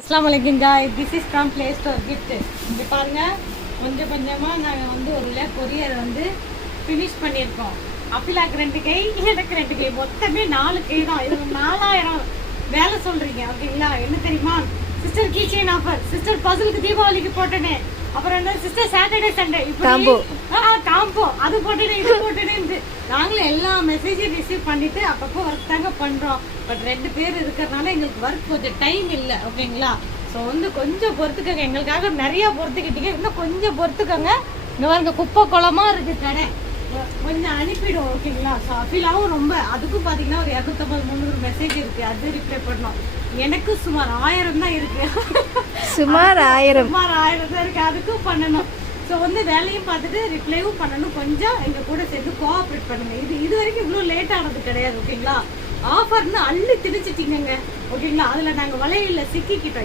अस्सलाम वालेकुम guys, this is from play store gift. இங்க பாருங்க, கொஞ்சம் கொஞ்சமா நாங்க வந்து ஒரு கொரியர் வந்து ஃபினிஷ் பண்ணியிருக்கோம். அபிலாக்கு 2 கை, எனக்கு 2 கை, மொத்தமே 4 கை தான். இது 4000 வேலை சொல்றீங்க. ஓகேங்களா? என்ன தெரியுமா, sister key chain offer, sister பசிலுக்கு தீபாவளிக்கு போட்டனே, அப்புறம் என்ன sister Saturday Sunday combo combo அது போட்டுட்டு இது போட்டுட்டு நாங்களும் எல்லா மெசேஜையும் ரிசீவ் பண்ணிட்டு அப்பப்போ ஒர்க் தாங்க பண்றோம். பட் 2 பேர் இருக்கிறதுனால எங்களுக்கு ஒர்க் கொஞ்சம் டைம் இல்லை. ஓகேங்களா? ஸோ வந்து கொஞ்சம் பொறுத்துக்கோங்க, எங்களுக்காக நிறைய பொறுத்துக்கிட்டீங்க, இன்னும் கொஞ்சம் பொறுத்துக்கோங்க. இங்க பாருங்க, குப்பை குளமா இருக்கு கடை, கொஞ்சம் அனுப்பிடும். ஓகேங்களா? ஸோ அஃபிலாவும் ரொம்ப, அதுக்கும் பார்த்தீங்கன்னா ஒரு 250-300 மெசேஜ் இருக்கு, அது ரிப்ளை பண்ணோம். எனக்கு சுமார் 1000 தான் இருக்கு. சுமார் 1000 தான் இருக்கு, அதுக்கும் பண்ணணும். ஸோ வந்து வேலையும் பார்த்துட்டு ரிப்ளைவும் பண்ணணும். கொஞ்சம் எங்க கூட சேர்ந்து கோஆப்ரேட் பண்ணுங்க. இது வரைக்கும் இவ்வளோ லேட் ஆனது கிடையாது. ஓகேங்களா? ஆஃபர்னு அள்ளி திணிச்சிட்டீங்க. ஓகேங்களா? அதுல நாங்க வலையில சிக்கிக்கிட்டோம்.